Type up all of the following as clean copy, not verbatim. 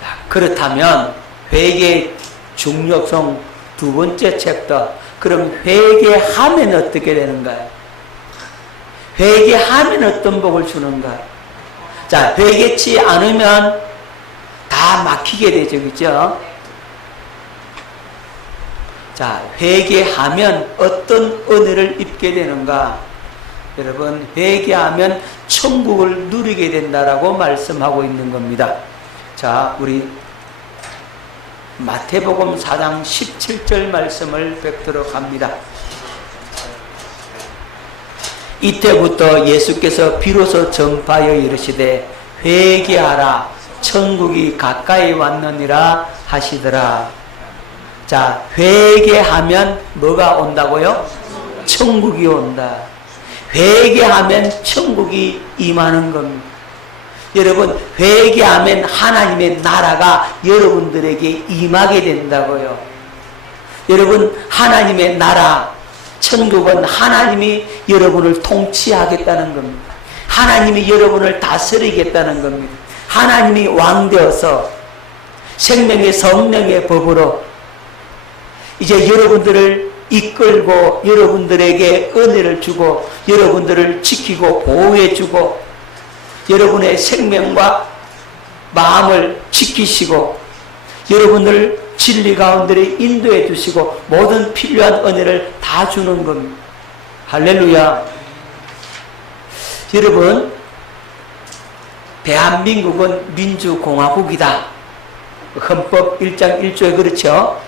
자, 그렇다면 회개 중요성 두 번째 챕터. 그럼 회개하면 어떻게 되는가요? 회개하면 어떤 복을 주는가? 자, 회개치 않으면 다 막히게 되죠. 그죠? 자, 회개하면 어떤 은혜를 입게 되는가? 여러분, 회개하면 천국을 누리게 된다라고 말씀하고 있는 겁니다. 자, 우리 마태복음 4장 17절 말씀을 뵙도록 합니다. 이때부터 예수께서 비로소 전파하여 이르시되 회개하라 천국이 가까이 왔느니라 하시더라. 자, 회개하면 뭐가 온다고요? 천국이 온다. 회개하면 천국이 임하는 겁니다. 여러분, 회개하면 하나님의 나라가 여러분들에게 임하게 된다고요. 여러분, 하나님의 나라, 천국은 하나님이 여러분을 통치하겠다는 겁니다. 하나님이 여러분을 다스리겠다는 겁니다. 하나님이 왕되어서 생명의 성령의 법으로 이제 여러분들을 이끌고 여러분들에게 은혜를 주고 여러분들을 지키고 보호해주고 여러분의 생명과 마음을 지키시고 여러분을 진리 가운데 인도해 주시고 모든 필요한 은혜를 다 주는 겁니다. 할렐루야. 여러분, 대한민국은 민주공화국이다. 헌법 1장 1조에 그렇죠?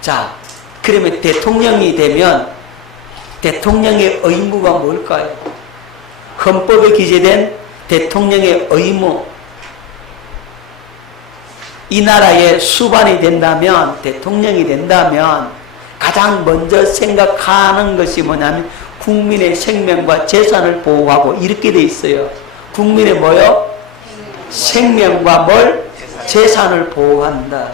자, 그러면 대통령이 되면 대통령의 의무가 뭘까요? 헌법에 기재된 대통령의 의무. 이 나라의 수반이 된다면, 대통령이 된다면 가장 먼저 생각하는 것이 뭐냐면 국민의 생명과 재산을 보호하고 이렇게 돼 있어요. 국민의 뭐요? 생명과 뭘? 재산을 보호한다.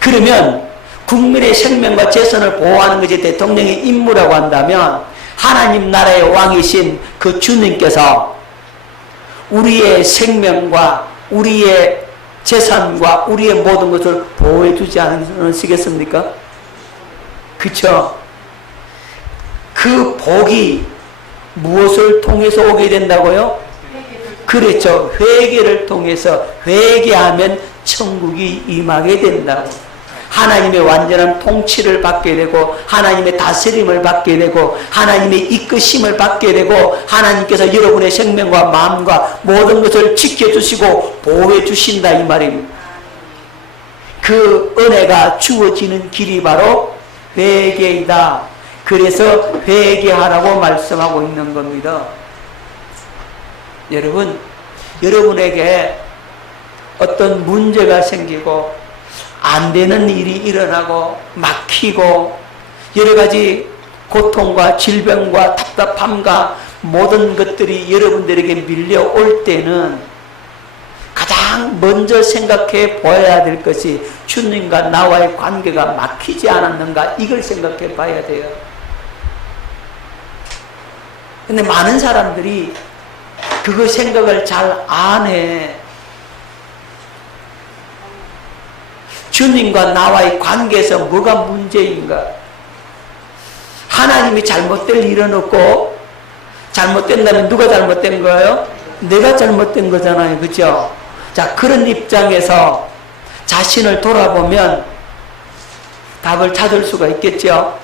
그러면 국민의 생명과 재산을 보호하는 것이 대통령의 임무라고 한다면 하나님 나라의 왕이신 그 주님께서 우리의 생명과 우리의 재산과 우리의 모든 것을 보호해 주지 않으시겠습니까? 그쵸? 그 복이 무엇을 통해서 오게 된다고요? 그렇죠. 회개를 통해서 회개하면 천국이 임하게 된다고. 하나님의 완전한 통치를 받게 되고 하나님의 다스림을 받게 되고 하나님의 이끄심을 받게 되고 하나님께서 여러분의 생명과 마음과 모든 것을 지켜주시고 보호해 주신다 이 말입니다. 그 은혜가 주어지는 길이 바로 회개이다. 그래서 회개하라고 말씀하고 있는 겁니다. 여러분, 여러분에게 어떤 문제가 생기고 안 되는 일이 일어나고 막히고 여러 가지 고통과 질병과 답답함과 모든 것들이 여러분들에게 밀려올 때는 가장 먼저 생각해 보아야 될 것이 주님과 나와의 관계가 막히지 않았는가 이걸 생각해 봐야 돼요. 근데 많은 사람들이 그거 생각을 잘 안 해. 주님과 나와의 관계에서 뭐가 문제인가? 하나님이 잘못될 일은 없고 잘못된다면 누가 잘못된 거예요? 내가 잘못된 거잖아요. 그죠? 자, 그런 입장에서 자신을 돌아보면 답을 찾을 수가 있겠죠?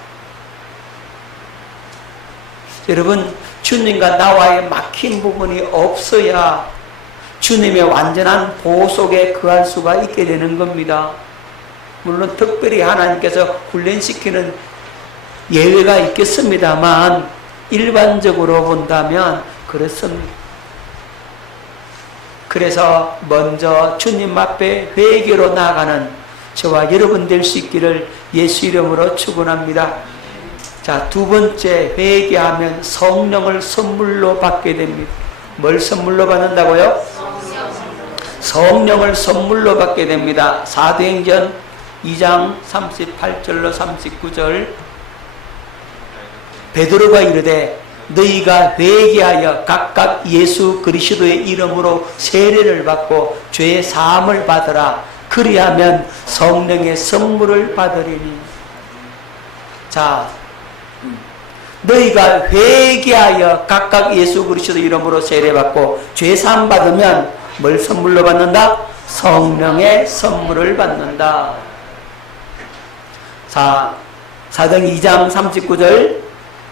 여러분, 주님과 나와의 막힌 부분이 없어야 주님의 완전한 보호 속에 거할 수가 있게 되는 겁니다. 물론 특별히 하나님께서 훈련시키는 예외가 있겠습니다만 일반적으로 본다면 그렇습니다. 그래서 먼저 주님 앞에 회개로 나아가는 저와 여러분 될 수 있기를 예수 이름으로 축원합니다. 자, 두 번째, 회개하면 성령을 선물로 받게 됩니다. 뭘 선물로 받는다고요? 성령을 선물로 받게 됩니다. 사도행전 2장 38절로 39절 베드로가 이르되 너희가 회개하여 각각 예수 그리스도의 이름으로 세례를 받고 죄의 사함을 받으라. 그리하면 성령의 선물을 받으리니. 자, 너희가 회개하여 각각 예수 그리스도 이름으로 세례받고 죄 사함 받으면 뭘 선물로 받는다? 성령의 선물을 받는다. 자, 사도행 2장 39절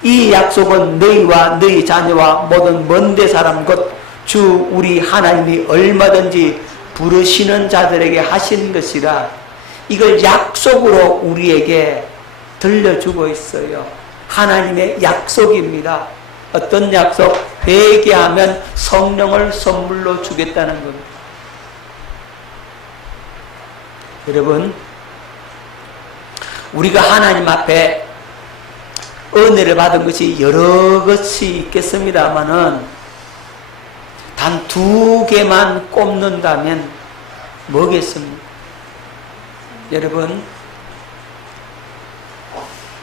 이 약속은 너희와 너희 자녀와 모든 먼데 사람 곧 주 우리 하나님이 얼마든지 부르시는 자들에게 하신 것이라. 이걸 약속으로 우리에게 들려주고 있어요. 하나님의 약속입니다. 어떤 약속? 회개하면 성령을 선물로 주겠다는 겁니다. 여러분, 우리가 하나님 앞에 은혜를 받은 것이 여러 것이 있겠습니다마는 단 2개만 꼽는다면 뭐겠습니까? 여러분,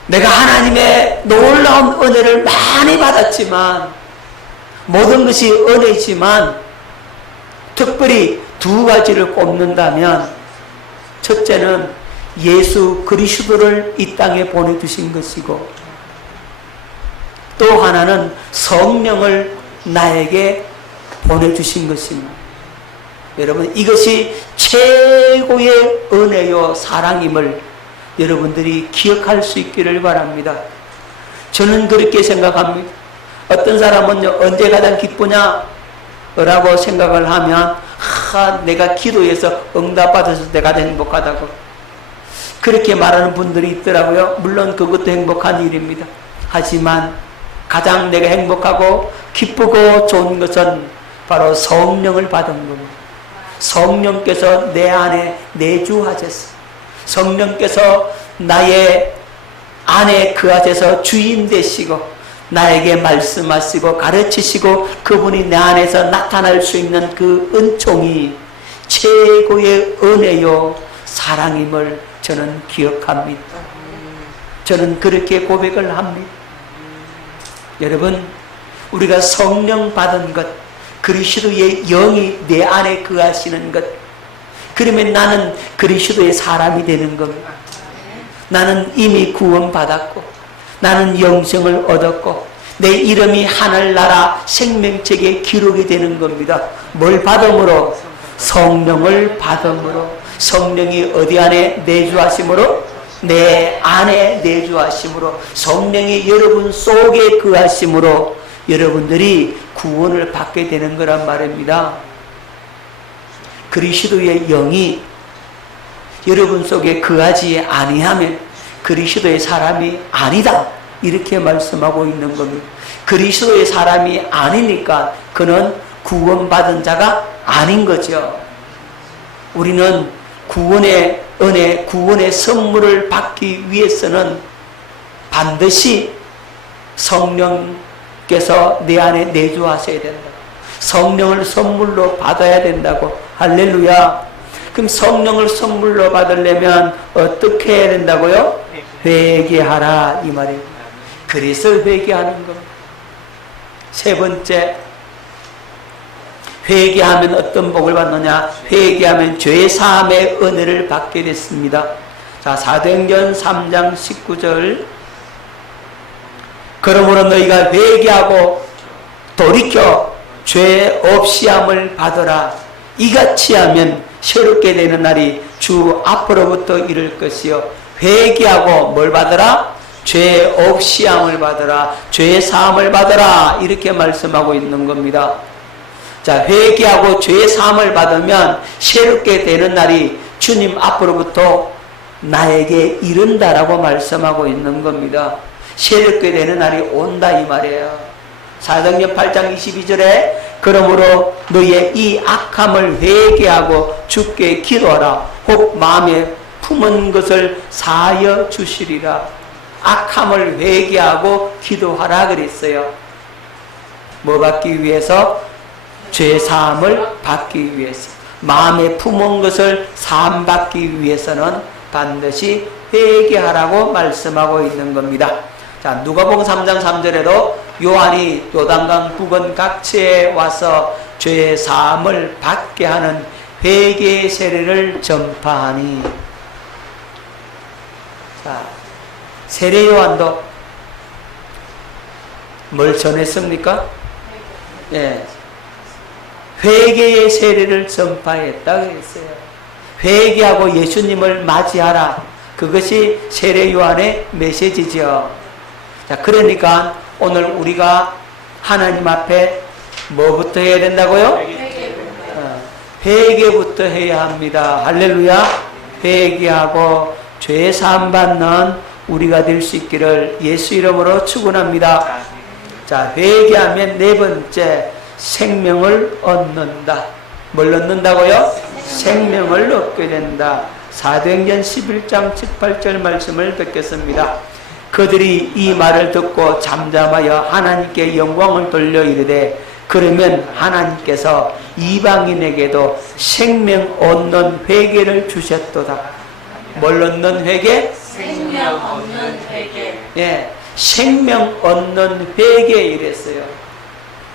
내가 하나님의 놀라운 은혜를 많이 받았지만, 모든 것이 은혜지만 특별히 2가지를 꼽는다면, 첫째는 예수 그리스도를 이 땅에 보내주신 것이고, 또 하나는 성령을 나에게 보내주신 것입니다. 여러분, 이것이 최고의 은혜요 사랑임을 여러분들이 기억할 수 있기를 바랍니다. 저는 그렇게 생각합니다. 어떤 사람은 언제 가장 기쁘냐? 라고 생각을 하면 내가 기도해서 응답받았을 때 가장 행복하다고 그렇게 말하는 분들이 있더라고요. 물론 그것도 행복한 일입니다. 하지만 가장 내가 행복하고 기쁘고 좋은 것은 바로 성령을 받은 겁니다. 성령께서 내 안에 내주하셨어요. 성령께서 나의 안에 거하셔서 주인 되시고 나에게 말씀하시고 가르치시고 그분이 내 안에서 나타날 수 있는 그 은총이 최고의 은혜요 사랑임을 저는 기억합니다. 저는 그렇게 고백을 합니다. 여러분, 우리가 성령 받은 것, 그리스도의 영이 내 안에 거하시는 것, 그러면 나는 그리스도의 사람이 되는 겁니다. 나는 이미 구원받았고 나는 영생을 얻었고 내 이름이 하늘나라 생명책에 기록이 되는 겁니다. 뭘 받음으로? 성령을 받음으로. 성령이 어디 안에 내주하심으로? 내 안에 내주하심으로. 성령이 여러분 속에 거하심으로 여러분들이 구원을 받게 되는 거란 말입니다. 그리스도의 영이 여러분 속에 거하지 아니하면 그리스도의 사람이 아니다. 이렇게 말씀하고 있는 겁니다. 그리스도의 사람이 아니니까 그는 구원받은 자가 아닌 거죠. 우리는 구원의 은혜, 구원의 선물을 받기 위해서는 반드시 성령께서 내 안에 내주하셔야 된다. 성령을 선물로 받아야 된다고. 할렐루야. 그럼 성령을 선물로 받으려면 어떻게 해야 된다고요? 회개하라 이 말이에요. 그래서 회개하는 겁니다. 세 번째, 회개하면 어떤 복을 받느냐? 회개하면 죄 사함의 은혜를 받게 됐습니다. 자, 사도행전 3장 19절 그러므로 너희가 회개하고 돌이켜 죄 없이 함을 받으라. 이같이 하면 새롭게 되는 날이 주 앞으로부터 이를 것이요. 회개하고 뭘 받으라? 죄 없이 함을 받으라. 죄 사함을 받으라. 이렇게 말씀하고 있는 겁니다. 자, 회개하고 죄 사함을 받으면 새롭게 되는 날이 주님 앞으로부터 나에게 이른다라고 말씀하고 있는 겁니다. 새롭게 되는 날이 온다 이 말이에요. 사도행전 8장 22절에 그러므로 너희의 이 악함을 회개하고 주께 기도하라. 혹 마음에 품은 것을 사하여 주시리라. 악함을 회개하고 기도하라 그랬어요. 뭐 받기 위해서? 죄 사함을 받기 위해서. 마음에 품은 것을 사함 받기 위해서는 반드시 회개하라고 말씀하고 있는 겁니다. 자, 누가복음 3장 3절에도 요한이 요단강 부근 각지에 와서 죄의 사함을 받게 하는 회개의 세례를 전파하니. 자, 세례 요한도 뭘 전했습니까? 예. 회개의 세례를 전파했다고 했어요. 회개하고 예수님을 맞이하라. 그것이 세례 요한의 메시지죠. 자, 그러니까 오늘 우리가 하나님 앞에 뭐부터 해야 된다고요? 회개부터 해야 합니다. 할렐루야. 회개하고 죄 사함 받는 우리가 될 수 있기를 예수 이름으로 축원합니다. 자, 회개하면 네 번째, 생명을 얻는다. 뭘 얻는다고요? 생명을 얻게 된다. 사도행전 11장 18절 말씀을 뵙겠습니다. 그들이 이 말을 듣고 잠잠하여 하나님께 영광을 돌려 이르되, 그러면 하나님께서 이방인에게도 생명 얻는 회개를 주셨도다. 뭘 얻는 회개? 생명 얻는 회개. 예, 생명 얻는 회개 이랬어요.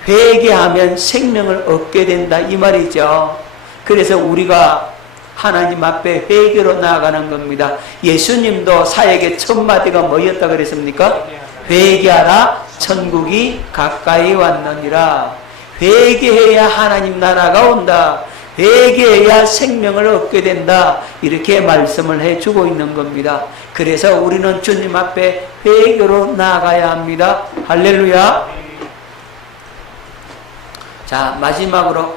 회개하면 생명을 얻게 된다 이 말이죠. 그래서 우리가 하나님 앞에 회개로 나아가는 겁니다. 예수님도 사역의 첫 마디가 뭐였다 그랬습니까? 회개하라, 천국이 가까이 왔느니라. 회개해야 하나님 나라가 온다. 회개해야 생명을 얻게 된다. 이렇게 말씀을 해주고 있는 겁니다. 그래서 우리는 주님 앞에 회개로 나아가야 합니다. 할렐루야. 자, 마지막으로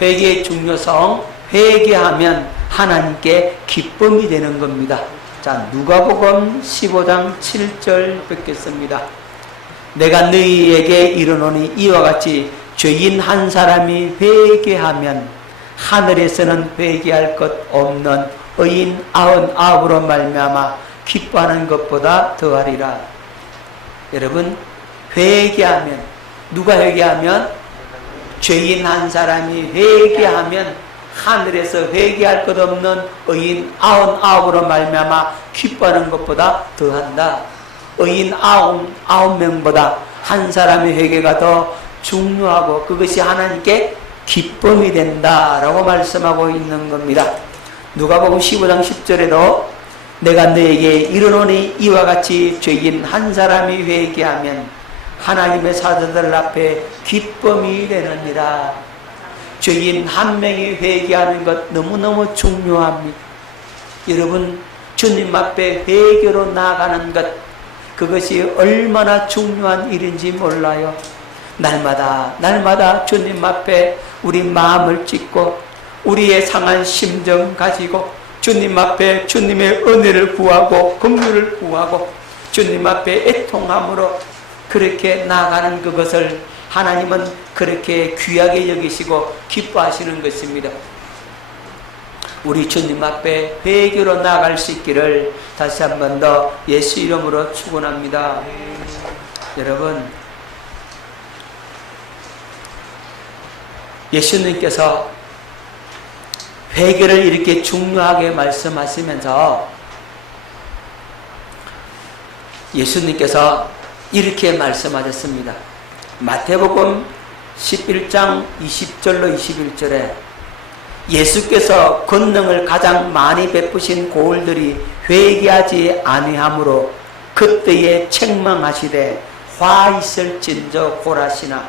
회개의 중요성. 회개하면 하나님께 기쁨이 되는 겁니다. 자, 누가복음 15장 7절 뵙겠습니다. 내가 너희에게 이르노니 이와 같이 죄인 한 사람이 회개하면 하늘에서는 회개할 것 없는 의인 99으로 말미암아 기뻐하는 것보다 더하리라. 여러분, 회개하면, 누가 회개하면? 죄인 한 사람이 회개하면 하늘에서 회개할 것 없는 의인 99으로 말미암아 기뻐하는 것보다 더한다. 의인 99명보다 한 사람의 회개가 더 중요하고 그것이 하나님께 기쁨이 된다라고 말씀하고 있는 겁니다. 누가복음 15장 10절에도 내가 너에게 이르노니 이와 같이 죄인 한 사람이 회개하면 하나님의 사자들 앞에 기쁨이 되느니라. 죄인 한 명이 회개하는 것 너무너무 중요합니다. 여러분, 주님 앞에 회개로 나아가는 것, 그것이 얼마나 중요한 일인지 몰라요. 날마다 주님 앞에 우리 마음을 찢고 우리의 상한 심정 가지고 주님 앞에 주님의 은혜를 구하고 긍휼을 구하고 주님 앞에 애통함으로 그렇게 나아가는 그것을 하나님은 그렇게 귀하게 여기시고 기뻐하시는 것입니다. 우리 주님 앞에 회개로 나아갈 수 있기를 다시 한 번 더 예수 이름으로 축원합니다. 여러분, 예수님께서 회개를 이렇게 중요하게 말씀하시면서 예수님께서 이렇게 말씀하셨습니다. 마태복음 11장 20절로 21절에 예수께서 권능을 가장 많이 베푸신 고을들이 회개하지 아니하므로 그때에 책망하시되 화 있을진저 고라시나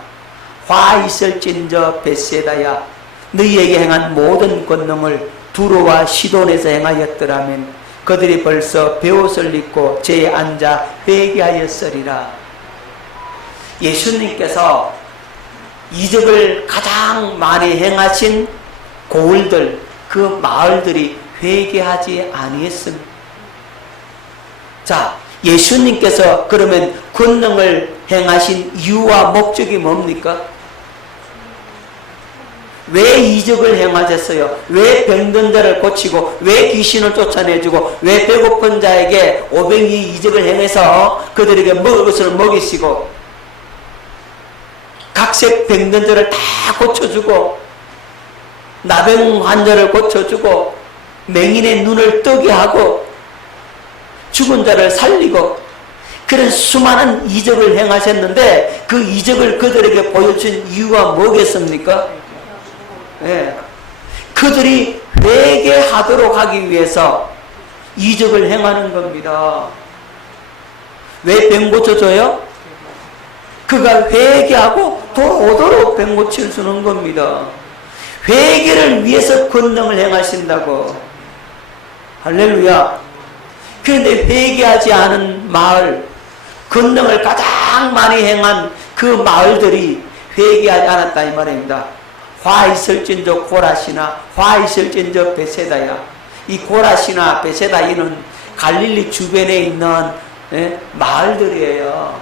화 있을진저 벳세다야 너희에게 행한 모든 권능을 두로와 시돈에서 행하였더라면 그들이 벌써 베옷을 입고 제에 앉아 회개하였으리라. 예수님께서 이적을 가장 많이 행하신 고을들, 그 마을들이 회개하지 아니했습니다. 자, 예수님께서 그러면 권능을 행하신 이유와 목적이 뭡니까? 왜 이적을 행하셨어요? 왜 병든 자를 고치고, 왜 귀신을 쫓아내주고, 왜 배고픈 자에게 500이 이적을 행해서 그들에게 먹을 것을 먹이시고, 각색 병든 자를 다 고쳐주고, 나병 환자를 고쳐주고, 맹인의 눈을 뜨게 하고, 죽은 자를 살리고, 그런 수많은 이적을 행하셨는데 그 이적을 그들에게 보여준 이유가 뭐겠습니까? 예. 그들이 회개하도록 하기 위해서 이적을 행하는 겁니다. 왜 병 고쳐줘요? 그가 회개하고 돌아오도록 병 고칠 주는 겁니다. 회개를 위해서 권능을 행하신다고. 할렐루야. 그런데 회개하지 않은 마을, 권능을 가장 많이 행한 그 마을들이 회개하지 않았다 이 말입니다. 화 있을진저 고라시나 화 있을진저 베세다야. 이 고라시나 베세다 이는 갈릴리 주변에 있는 마을들이에요.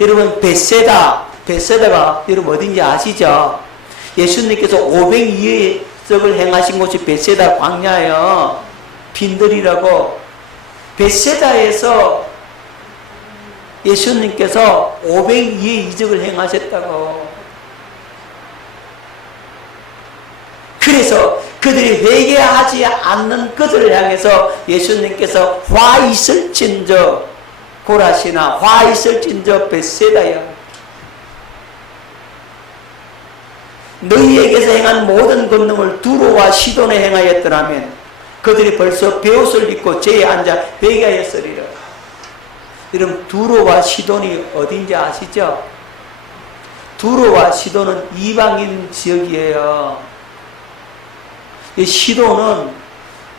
여러분 베세다가 여러분 어딘지 아시죠? 예수님께서 502의 행하신 곳이 베세다 광야예요. 빈들이라고. 베세다에서 예수님께서 502의 이적을 행하셨다고. 그래서 그들이 회개하지 않는 그들을 향해서 예수님께서 화 있을진저 고라시나 화 있을진저 베세다야. 너희에게서 행한 모든 권능을 두로와 시돈에 행하였더라면 그들이 벌써 베옷을 입고 제에 앉아 회개하였으리라. 여러분 두로와 시돈이 어딘지 아시죠? 두로와 시돈은 이방인 지역이에요. 이 시돈은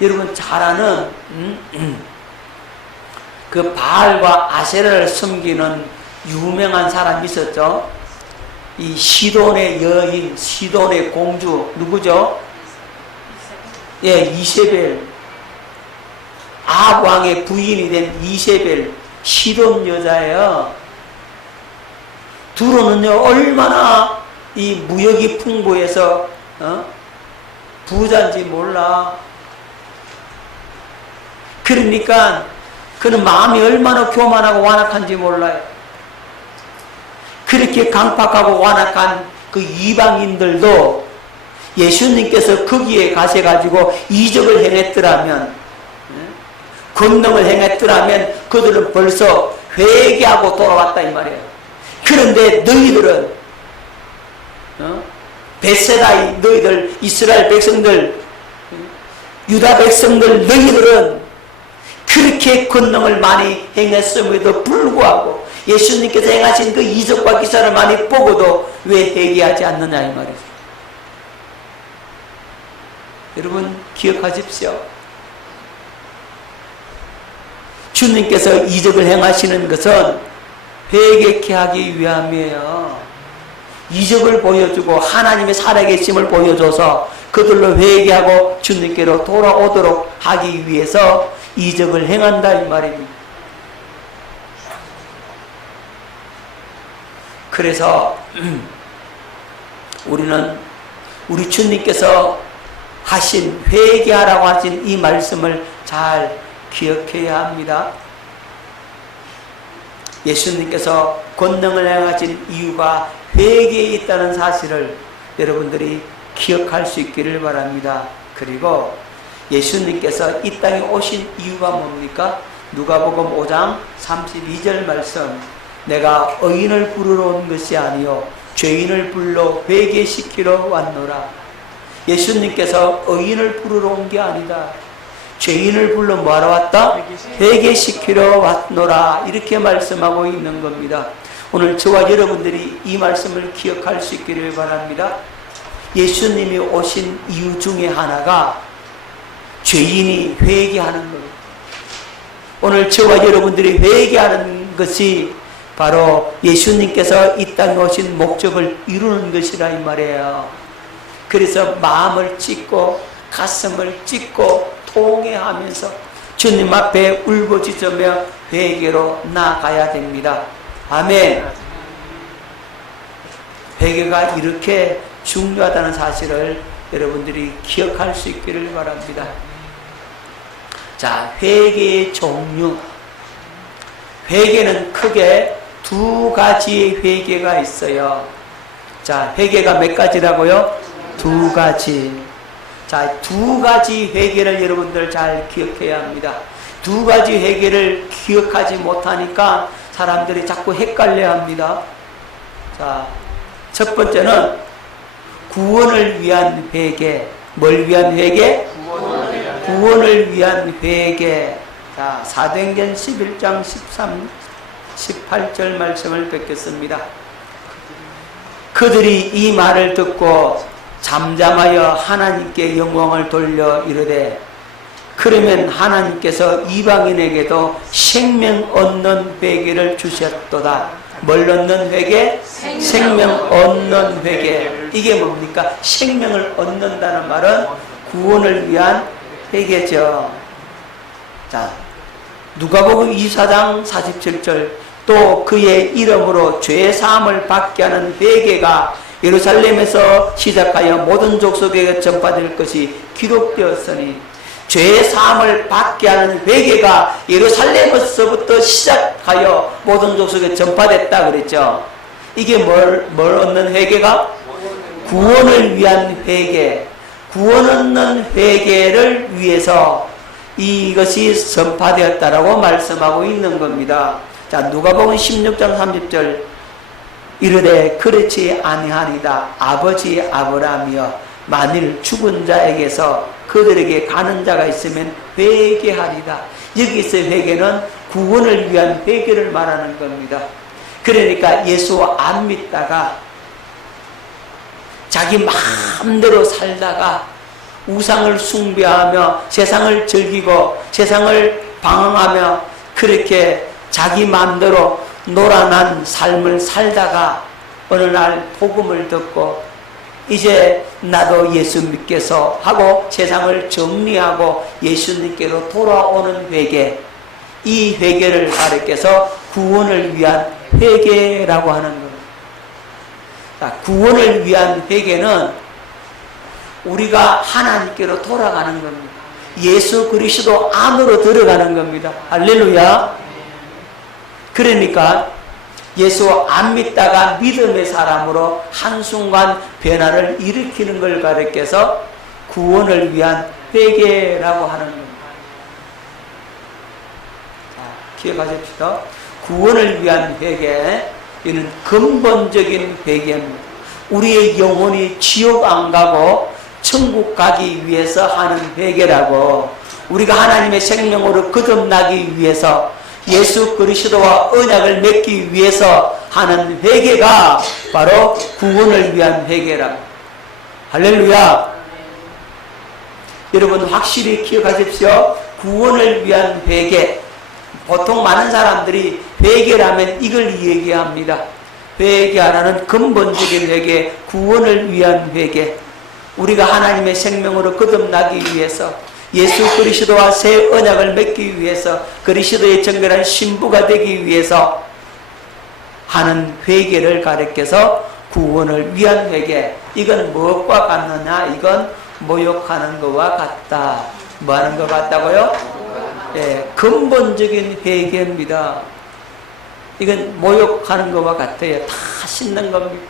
여러분 잘 아는 그 바알과 아세라를 섬기는 유명한 사람이 있었죠. 이 시돈의 여인, 시돈의 공주 누구죠? 예, 이세벨. 아합 왕의 부인이 된 이세벨, 시돈 여자예요. 두로는요 얼마나 이 무역이 풍부해서 부자인지 몰라. 그러니까 그는 마음이 얼마나 교만하고 완악한지 몰라요. 그렇게 강팍하고 완악한 그 이방인들도 예수님께서 거기에 가셔가지고 이적을 행했더라면, 권능을 행했더라면 그들은 벌써 회개하고 돌아왔다 이 말이에요. 그런데 너희들은 베세다의 너희들, 이스라엘 백성들, 유다 백성들, 너희들은 그렇게 권능을 많이 행했음에도 불구하고 예수님께서 행하신 그 이적과 기사를 많이 보고도 왜 회개하지 않느냐 이 말이죠. 여러분 기억하십시오. 주님께서 이적을 행하시는 것은 회개케 하기 위함이에요. 이적을 보여주고 하나님의 살아계심을 보여줘서 그들로 회개하고 주님께로 돌아오도록 하기 위해서 이적을 행한다 이 말입니다. 그래서 우리는 우리 주님께서 하신 회개하라고 하신 이 말씀을 잘 기억해야 합니다. 예수님께서 권능을 행하신 이유가 회개에 있다는 사실을 여러분들이 기억할 수 있기를 바랍니다. 그리고 예수님께서 이 땅에 오신 이유가 뭡니까? 누가복음 5장 32절 말씀, 내가 의인을 부르러 온 것이 아니요 죄인을 불러 회개시키러 왔노라. 예수님께서 의인을 부르러 온 게 아니다. 죄인을 불러 뭐하러 왔다? 회개시키러 왔노라. 이렇게 말씀하고 있는 겁니다. 오늘 저와 여러분들이 이 말씀을 기억할 수 있기를 바랍니다. 예수님이 오신 이유 중에 하나가 죄인이 회개하는 겁니다. 오늘 저와 여러분들이 회개하는 것이 바로 예수님께서 이 땅에 오신 목적을 이루는 것이라 이 말이에요. 그래서 마음을 찢고 가슴을 찢고 통회하면서 주님 앞에 울부짖으며 회개로 나아가야 됩니다. 아멘. 회개가 이렇게 중요하다는 사실을 여러분들이 기억할 수 있기를 바랍니다. 자, 회개의 종류. 회개는 크게 두 가지의 회개가 있어요. 자, 회개가 몇 가지라고요? 두 가지. 자, 두 가지 회개를 여러분들 잘 기억해야 합니다. 두 가지 회개를 기억하지 못하니까 사람들이 자꾸 헷갈려 합니다. 자, 첫 번째는 구원을 위한 회개. 뭘 위한 회개? 구원을 위한 회개. 자, 사도행전 11장 18절 말씀을 뵙겠습니다. 그들이 이 말을 듣고 잠잠하여 하나님께 영광을 돌려 이르되 그러면 하나님께서 이방인에게도 생명 얻는 회개를 주셨도다. 뭘 얻는 회개? 생명 얻는 회개. 이게 뭡니까? 생명을 얻는다는 말은 구원을 위한 회개죠. 자, 누가복음 24장 47절 또 그의 이름으로 죄 사함을 받게 하는 회개가 예루살렘에서 시작하여 모든 족속에게 전파될 것이 기록되었으니 죄 사함을 받게 하는 회개가 예루살렘에서부터 시작하여 모든 족속에 전파됐다 그랬죠. 이게 뭘 얻는 회개가? 구원을 위한 회개. 구원 얻는 회개를 위해서 이것이 전파되었다라고 말씀하고 있는 겁니다. 자, 누가복음 16장 30절 이르되 그렇지 아니하니다. 아버지 아브라함이여 만일 죽은 자에게서 그들에게 가는 자가 있으면 회개하리다. 여기서 회개는 구원을 위한 회개를 말하는 겁니다. 그러니까 예수 안 믿다가 자기 마음대로 살다가 우상을 숭배하며 세상을 즐기고 세상을 방황하며 그렇게 자기 마음대로 노란한 삶을 살다가 어느 날 복음을 듣고 이제 나도 예수 믿겠어 하고 세상을 정리하고 예수님께로 돌아오는 회개, 이 회개를 가르쳐서 구원을 위한 회개라고 하는 겁니다. 자, 구원을 위한 회개는 우리가 하나님께로 돌아가는 겁니다. 예수 그리스도 안으로 들어가는 겁니다. 할렐루야. 그러니까 예수 안 믿다가 믿음의 사람으로 한순간 변화를 일으키는 걸 가르쳐서 구원을 위한 회개라고 하는 겁니다. 자, 기억하십시오. 구원을 위한 회개, 이는 근본적인 회개입니다. 우리의 영혼이 지옥 안 가고 천국 가기 위해서 하는 회개라고, 우리가 하나님의 생명으로 거듭나기 위해서 예수 그리스도와 언약을 맺기 위해서 하는 회개가 바로 구원을 위한 회개라고. 할렐루야. 여러분 확실히 기억하십시오. 구원을 위한 회개. 보통 많은 사람들이 회개라면 이걸 얘기합니다. 회개하라는 근본적인 회개, 구원을 위한 회개. 우리가 하나님의 생명으로 거듭나기 위해서 예수 그리스도와 새 언약을 맺기 위해서 그리스도의 정결한 신부가 되기 위해서 하는 회개를 가르쳐서 구원을 위한 회개. 이건 무엇과 같느냐? 이건 모욕하는 것과 같다. 뭐 하는 것 같다고요? 예, 근본적인 회개입니다. 이건 모욕하는 것과 같아요. 다 씻는 겁니다.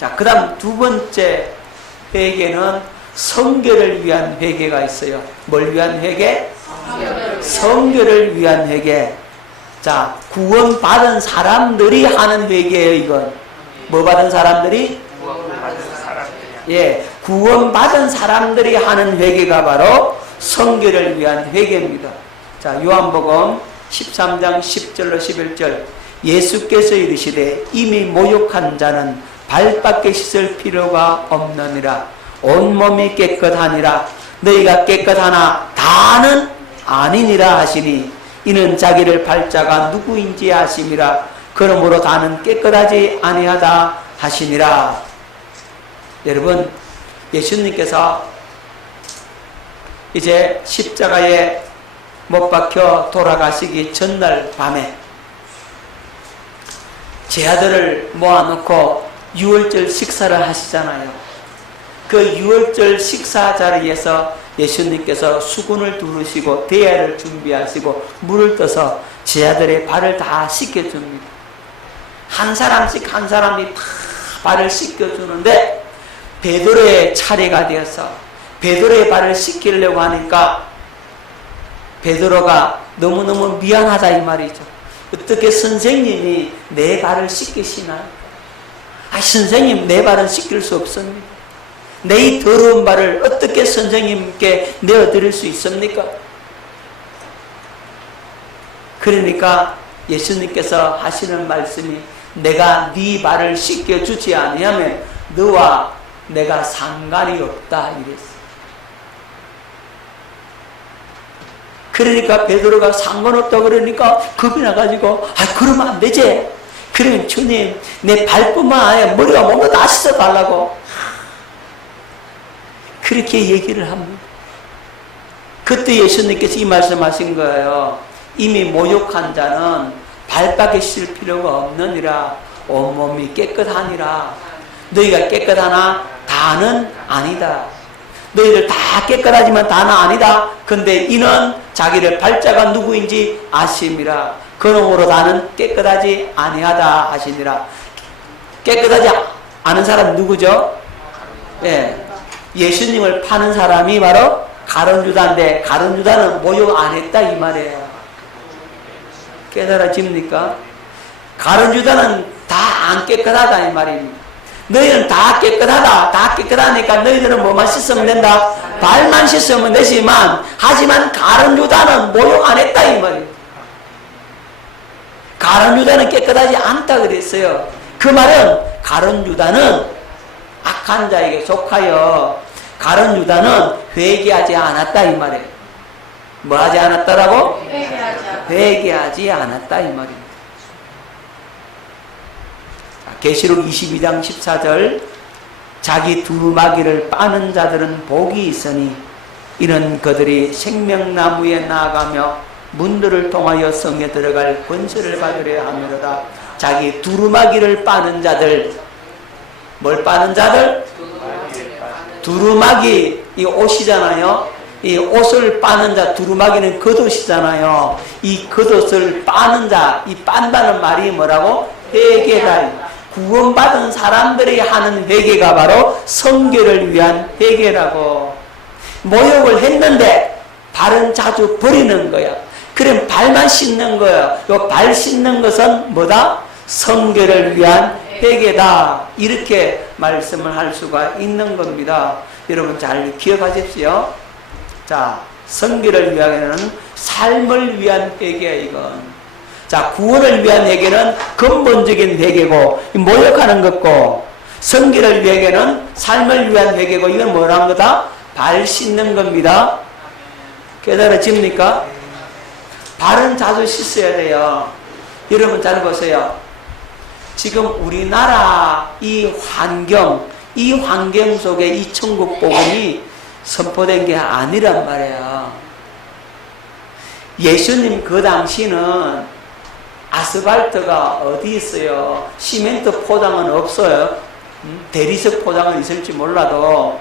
자, 그 다음 두 번째 회개는 성결을 위한 회개가 있어요. 뭘 위한 회개? 성결을 위한 회개. 자, 구원받은 사람들이 하는 회개예요, 이건. 뭐 받은 사람들이? 예, 구원받은 사람들이 하는 회개가 바로 성결을 위한 회개입니다. 자, 요한복음 13장 10절로 11절. 예수께서 이르시되 이미 모욕한 자는 발밖에 씻을 필요가 없느니라. 온몸이 깨끗하니라. 너희가 깨끗하나 다는 아니니라 하시니 이는 자기를 팔자가 누구인지 아심이라. 그러므로 다는 깨끗하지 아니하다 하시니라. 여러분, 예수님께서 이제 십자가에 못 박혀 돌아가시기 전날 밤에 제 아들을 모아놓고 유월절 식사를 하시잖아요. 그 유월절 식사 자리에서 예수님께서 수건을 두르시고 대야를 준비하시고 물을 떠서 제 아들의 발을 다 씻겨줍니다. 한 사람씩 한 사람이 다 발을 씻겨주는데 베드로의 차례가 되어서 베드로의 발을 씻기려고 하니까 베드로가 너무너무 미안하다 이 말이죠. 어떻게 선생님이 내 발을 씻기시나요? 선생님 내 발은 씻길 수 없습니다. 내 이 더러운 발을 어떻게 선생님께 내어드릴 수 있습니까? 그러니까 예수님께서 하시는 말씀이 내가 네 발을 씻겨주지 아니하면 너와 내가 상관이 없다 이랬어요. 그러니까 베드로가 상관없다고 그러니까 겁이 나가지고 그러면 안 되지. 그러면 주님 내 발뿐만 아니라 머리가 몸도 다 씻어 달라고 그렇게 얘기를 합니다. 그때 예수님께서 이 말씀하신 거예요. 이미 모욕한 자는 발밖에 씻을 필요가 없느니라 온몸이 깨끗하니라. 너희가 깨끗하나 다는 아니다. 너희들 다 깨끗하지만 다는 아니다. 근데 이는 자기를 발자가 누구인지 아심이라. 그러므로 나는 깨끗하지 아니하다 하시니라. 깨끗하지 않은 사람 누구죠? 예수님을 파는 사람이 바로 가룟유다인데 가룟유다는 모욕 안 했다 이 말이에요. 깨달아집니까? 가룟유다는 다 안 깨끗하다 이 말입니다. 너희는 다 깨끗하다. 다 깨끗하니까 너희들은 뭐만 씻으면 된다? 발만 씻으면 되지만 하지만 가룟유다는 모욕 안 했다 이 말입니다. 가룟유다는 깨끗하지 않다 그랬어요. 그 말은 가룟유다는 악한 자에게 속하여 가룟유다는 회개하지 않았다 이 말이에요. 뭐 하지 않았다라고? 회개하지 않았다 이 말입니다. 계시록 22장 14절 자기 두루마기를 빠는 자들은 복이 있으니 이는 그들이 생명나무에 나아가며 문들을 통하여 성에 들어갈 권세를 받으려 함이로다. 자기 두루마기를 빠는 자들, 뭘 빠는 자들? 두루마기, 이 옷이잖아요. 이 옷을 빠는 자, 두루마기는 겉옷이잖아요. 이 겉옷을 빠는 자, 이 빤다는 말이 뭐라고? 회개다. 구원받은 사람들이 하는 회개가 바로 성결을 위한 회개라고. 모욕을 했는데 발은 자주 버리는 거야. 그럼 발만 씻는 거야. 요 발 씻는 것은 뭐다? 성결을 위한 회개다. 이렇게 말씀을 할 수가 있는 겁니다. 여러분 잘 기억하십시오. 자, 성결을 위하여는 삶을 위한 회개야 이건. 자, 구원을 위한 회개는 근본적인 회개고 모욕하는 것고, 성결을 위해서는 삶을 위한 회개고, 이건 뭐라는 거다? 발 씻는 겁니다. 깨달아집니까? 발은 자주 씻어야 돼요. 여러분 잘 보세요. 지금 우리나라 이 환경 속에 이 천국 복음이 선포된 게 아니란 말이에요. 예수님 그 당시는 아스팔트가 어디 있어요? 시멘트 포장은 없어요. 대리석 포장은 있을지 몰라도.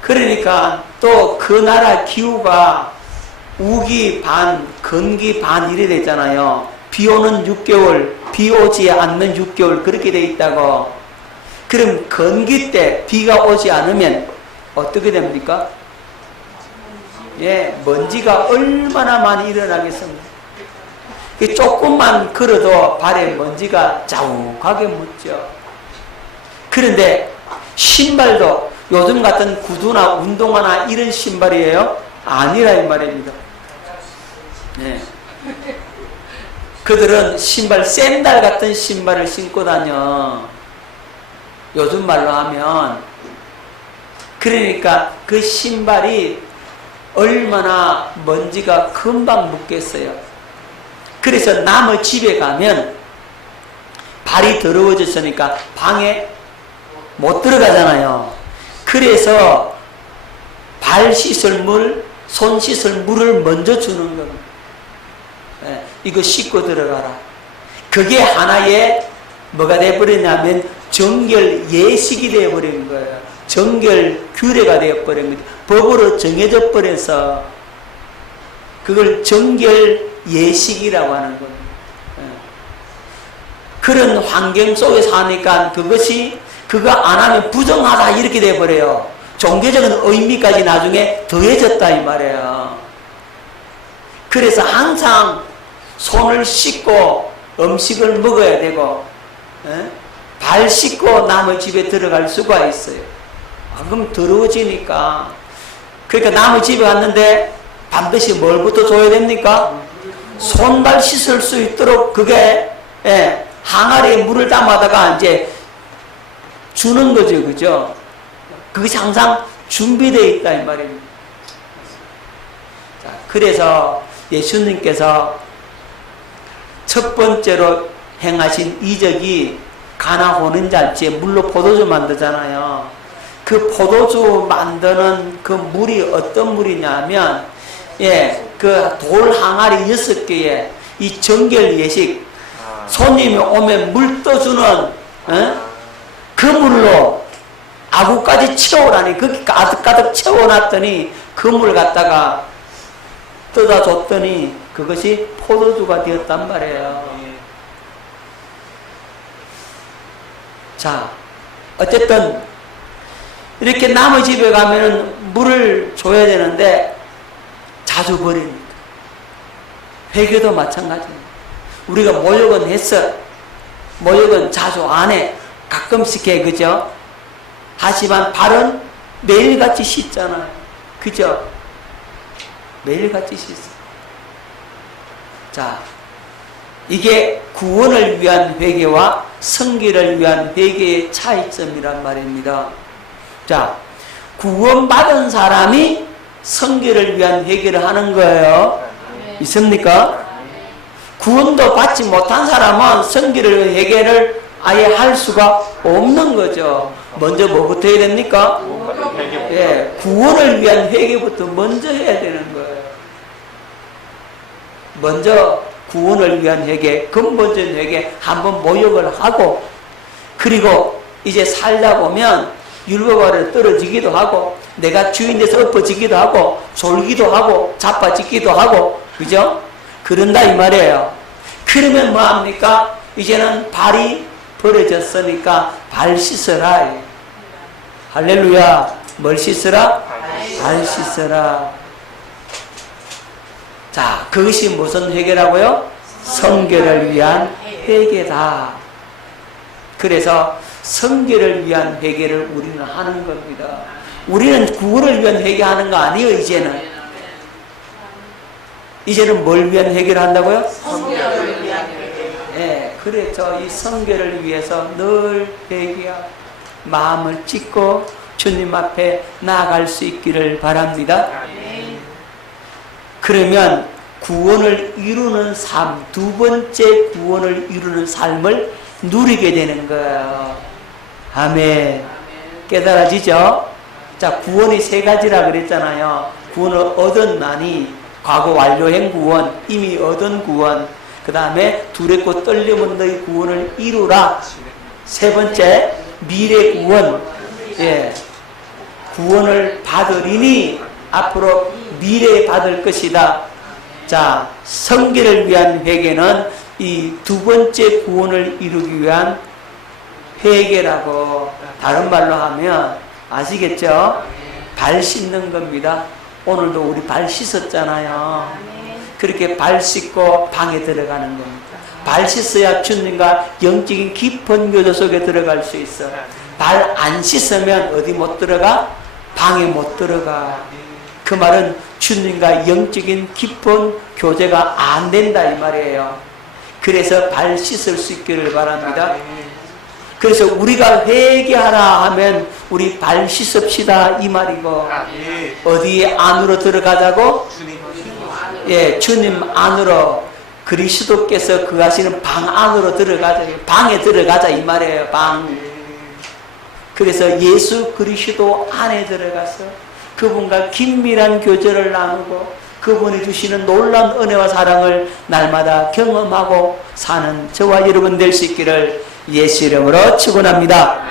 그러니까 또 그 나라 기후가 우기 반, 건기 반 이래 되잖아요. 비 오는 6개월, 비 오지 않는 6개월 그렇게 돼 있다고. 그럼 건기 때 비가 오지 않으면 어떻게 됩니까? 먼지가 얼마나 많이 일어나겠습니까? 조금만 걸어도 발에 먼지가 자욱하게 묻죠. 그런데 신발도 요즘 같은 구두나 운동화나 이런 신발이에요? 아니라 이 말입니다. 그들은 신발, 샌들 같은 신발을 신고 다녀. 요즘 말로 하면. 그러니까 그 신발이 얼마나 먼지가 금방 묻겠어요. 그래서 남의 집에 가면 발이 더러워졌으니까 방에 못 들어가잖아요. 그래서 발 씻을 물, 손 씻을 물을 먼저 주는 겁니다. 이거 씻고 들어가라. 그게 하나의 뭐가 되어버리냐면 정결 예식이 되어버린 거예요. 정결 규례가 되어버린 거죠. 법으로 정해져 버려서 그걸 정결 예식이라고 하는 겁니다. 그런 환경 속에서 하니까 그거 안 하면 부정하다 이렇게 돼버려요. 종교적인 의미까지 나중에 더해졌다 이 말이에요. 그래서 항상 손을 씻고 음식을 먹어야 되고 발 씻고 남의 집에 들어갈 수가 있어요. 그럼 더러워지니까. 그러니까 남의 집에 갔는데 반드시 뭘부터 줘야 됩니까? 손발 씻을 수 있도록 그게 항아리에 물을 담아다가 이제 주는 거죠. 그죠? 그것이 항상 준비되어 있다 이 말입니다. 자, 그래서 예수님께서 첫 번째로 행하신 이적이 가나 혼인잔치에 물로 포도주 만들잖아요. 그 포도주 만드는 그 물이 어떤 물이냐면 그 돌 항아리 6개에 이 정결 예식 손님이 오면 물 떠주는 그 물로 아구까지 채워라니 그렇게 가득가득 채워놨더니 그 물 갖다가 떠다 줬더니 그것이 포도주가 되었단 말이에요. 자, 어쨌든 이렇게 남의 집에 가면은 물을 줘야 되는데 자주 버립니다. 회개도 마찬가지입니다. 우리가 모욕은 했어. 모욕은 자주 안 해. 가끔씩 해. 그죠? 하지만 발은 매일같이 씻잖아요. 그죠? 매일같이 씻어. 자, 이게 구원을 위한 회개와 성기를 위한 회개의 차이점이란 말입니다. 자, 구원받은 사람이 성기를 위한 회개를 하는 거예요. 있습니까? 구원도 받지 못한 사람은 성기를 회개를 아예 할 수가 없는 거죠. 먼저 뭐부터 해야 됩니까? 구원을 위한 회개부터 먼저 해야 되는 거예요. 먼저 구원을 위한 회개, 근본적인 회개 한번 모욕을 하고, 그리고 이제 살다 보면 율법 아래 떨어지기도 하고, 내가 주인 돼서 엎어지기도 하고, 졸기도 하고, 자빠지기도 하고, 그죠? 그런다 이 말이에요. 그러면 뭐합니까? 이제는 발이 벌어졌으니까 발 씻어라. 할렐루야. 뭘 씻어라? 발 씻어라. 자, 그것이 무슨 회개라고요? 성결을 위한 회개다. 그래서 성결을 위한 회개를 우리는 하는 겁니다. 우리는 구원을 위한 회개하는 거 아니에요. 이제는 뭘 위한 회개를 한다고요? 성결을 위한 회개. 그래서 이 성결을 위해서 늘 회개하고 마음을 찢고 주님 앞에 나아갈 수 있기를 바랍니다. 그러면 구원을 이루는 삶, 두 번째 구원을 이루는 삶을 누리게 되는 거예요. 아멘. 깨달아지죠? 자, 구원이 세 가지라 그랬잖아요. 구원을 얻었나니, 과거 완료한 구원, 이미 얻은 구원, 그 다음에 두렵고 떨림은 너희 구원을 이루라. 세 번째, 미래 구원. 구원을 받으리니 앞으로 미래에 받을 것이다. 자, 성결을 위한 회개는 이 두 번째 구원을 이루기 위한 회개라고, 다른 말로 하면 아시겠죠? 발 씻는 겁니다. 오늘도 우리 발 씻었잖아요. 그렇게 발 씻고 방에 들어가는 겁니다. 발 씻어야 주님과 영적인 깊은 교제 속에 들어갈 수 있어. 발 안 씻으면 어디 못 들어가? 방에 못 들어가. 그 말은 주님과 영적인 깊은 교제가 안 된다 이 말이에요. 그래서 발 씻을 수 있기를 바랍니다. 그래서 우리가 회개하라 하면 우리 발 씻읍시다 이 말이고, 어디에 안으로 들어가자고? 주님 안으로, 그리스도께서 거하시는 방 안으로 들어가자. 방에 들어가자 이 말이에요. 방. 그래서 예수 그리스도 안에 들어가서 그분과 긴밀한 교제를 나누고 그분이 주시는 놀라운 은혜와 사랑을 날마다 경험하고 사는 저와 여러분 될 수 있기를 예수 이름으로 축원합니다.